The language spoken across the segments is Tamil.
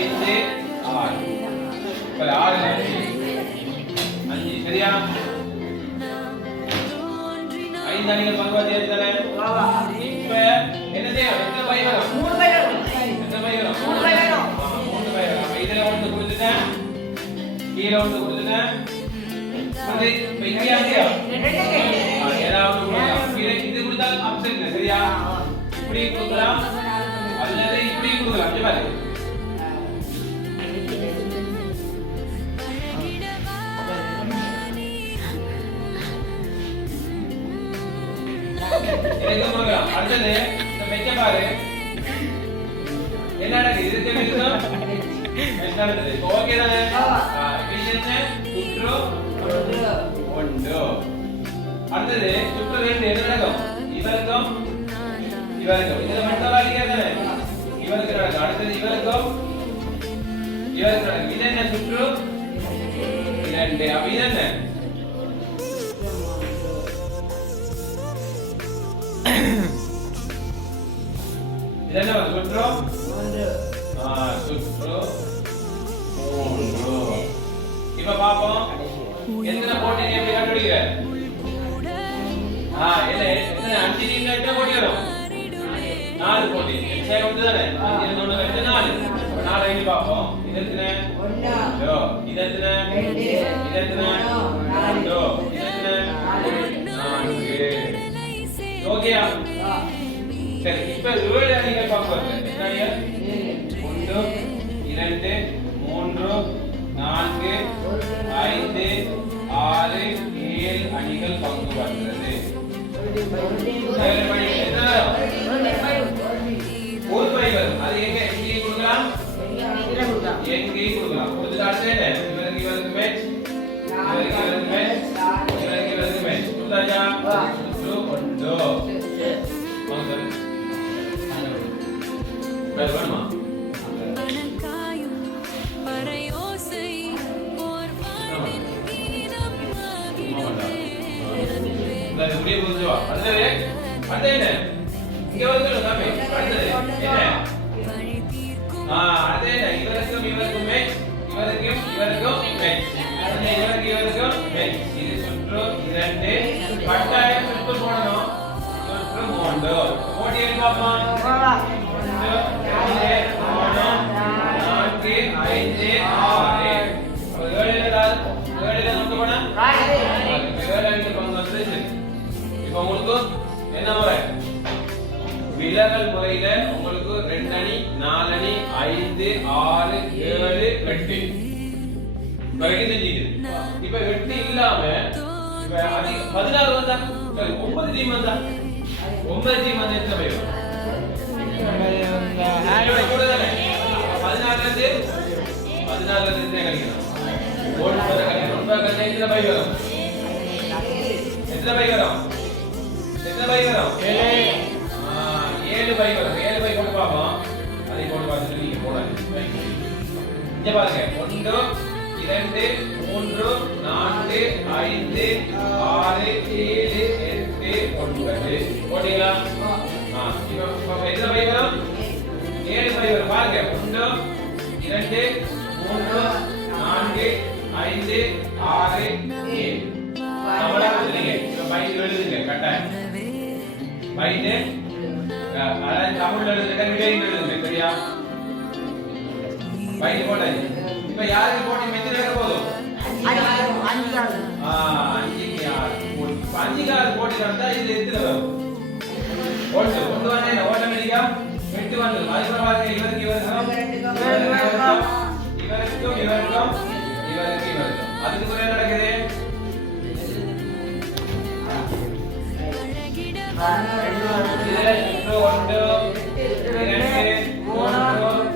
5 6 இப்ப 6 5 சரியா 5 அணிகள் பங்குவாதி தானே இப்ப என்ன செய்யணும் எத்தனை பை வரும் 3 பை வரும் எத்தனை பை வரும் 3 பை வரும் 3 பை வரும் அப்ப இதுல ஒன்று கொடுத்துட்டேன் கீழ ஒன்று கொடுத்துட்டேன் வந்து இப்ப இங்க யாரையா ஏதாவது கீழ இது கொடுத்தா ஆப்ஷன் இல்லை சரியா இப்படி கொடுக்கலாம் அல்லது இப்படி கொடுக்கலாம் இங்க பாரு இது கொடுக்கலாம் அடுத்து இந்த மெச்ச பாரு என்ன நடக்குது இது தெரியுதா மெச்ச நடக்குது ஓகே தானே எஃபிஷியன்ட் சுற்று 1 அடுத்து சுற்று 2 என்ன நடக்கும் இவருக்கும் இதுல மட்டும் வாலியா தானே இவருக்கு நடக்கும் அடுத்து இவருக்கு நடக்கும் இது என்ன சுற்று 2 அப்ப இது என்ன இதென்ன சுற்று 1 சுற்று 3 இப்ப பாப்போம் எத்தனை போட்டி நீ எப்படி கண்டுபிடிக்கிற இல்ல எத்தனை 5 டீம் எத்தனை போட்டி வரும் 4 போட்டி எக்ஸே வந்து தானே 5 1 கழிச்சு 4 அப்ப 4 ஐடி பாப்போம் இது எத்தனை 1 இது எத்தனை 2 இது எத்தனை 3 இது எத்தனை 4 ஓகேயா சரி இப்ப 7 அணிகள் பார்ப்போம் எத்தனை அணிகள் 1 2 3 4 5 6 7 அணிகள் பங்கு பெறுகிறது ஒரு பை வரும் அது எங்க கொடுக்கலாம் எங்கே கொடுக்கலாம் கொடுத்துட்டு அடுத்து இவருக்கு மேட்ச் இவருக்கு மேட்ச் கொடுத்தாச்சா வேணுமா முடிய புரிஞ்சுவா அடுத்தது என்ன இங்க வந்து சாமி அடுத்தது என்ன அடுத்தது என்ன இவருக்கும் மேட்ச் இவருக்கும் மேட்ச் இவருக்கும் மேட்ச் இது சுற்று 2 கட்டாயம் சுற்று போடணும் சுற்று 3 போட்டி எடுத்து பார்ப்போம் 1 2 3 4 5 6 ஏழுல நோட்டு போனா இப்ப உங்களுக்கு என்ன முறை விலகல் முறையில உங்களுக்கு 2 அணி 4 அணி 5 6 7 8 வரைக்கும் செஞ்சிருக்கு இப்ப 8 இல்லாம இப்ப 16 வந்தா 9 டீம் வந்தா 9 டீம் வந்து எத்தனை பேர் 14 இருந்து கழிக்கணும் 9 கழிக்கணும் 9 கழிச்சா எத்தனை பை வரும் எத்தனை பை வரும் 7 பை வரும் 7 பை போட்டு பார்ப்போம் அதை போட்டு பார்த்துட்டு நீங்க போடாது இங்க பாருங்க 1 2 3 4 5 6 7 8 9 போட்டீங்களா இப்போ எத்தனை பை வரும் 7 பை வரும் பாருங்க 1 2 3 4 5 6 7 நம்மளா சொல்லுங்க இப்ப பை எழுதுங்க கட்டாயம் பைனே அதான் தமிழ்ல எழுதுங்க விடையில் எழுதுங்க சரியா பை போட்டாச்சு இப்ப யாருக்கு போட்டி மெச்சர் வேற போதும் 5 போட்டி நடந்தா இது எத்தனை வரும் 1 வந்து ஆட்டோமேட்டிக்கா 8 வந்து அதுக்கு பாருங்க இவருக்கும் அதுக்கு கூட நடக்குது இதுல 1 2 3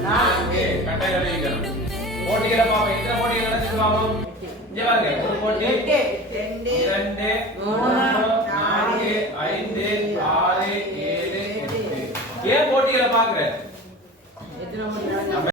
4 கட்டாயம் எழுதிக்கணும் போட்டிகளை பாப்போம் எத்தனை போட்டிகள் நடக்குது பாப்போம் இங்க பாருங்க ஒரு போட்டி 2 3 4 5 6 7 8 ஏன் போட்டிகளை பாக்குற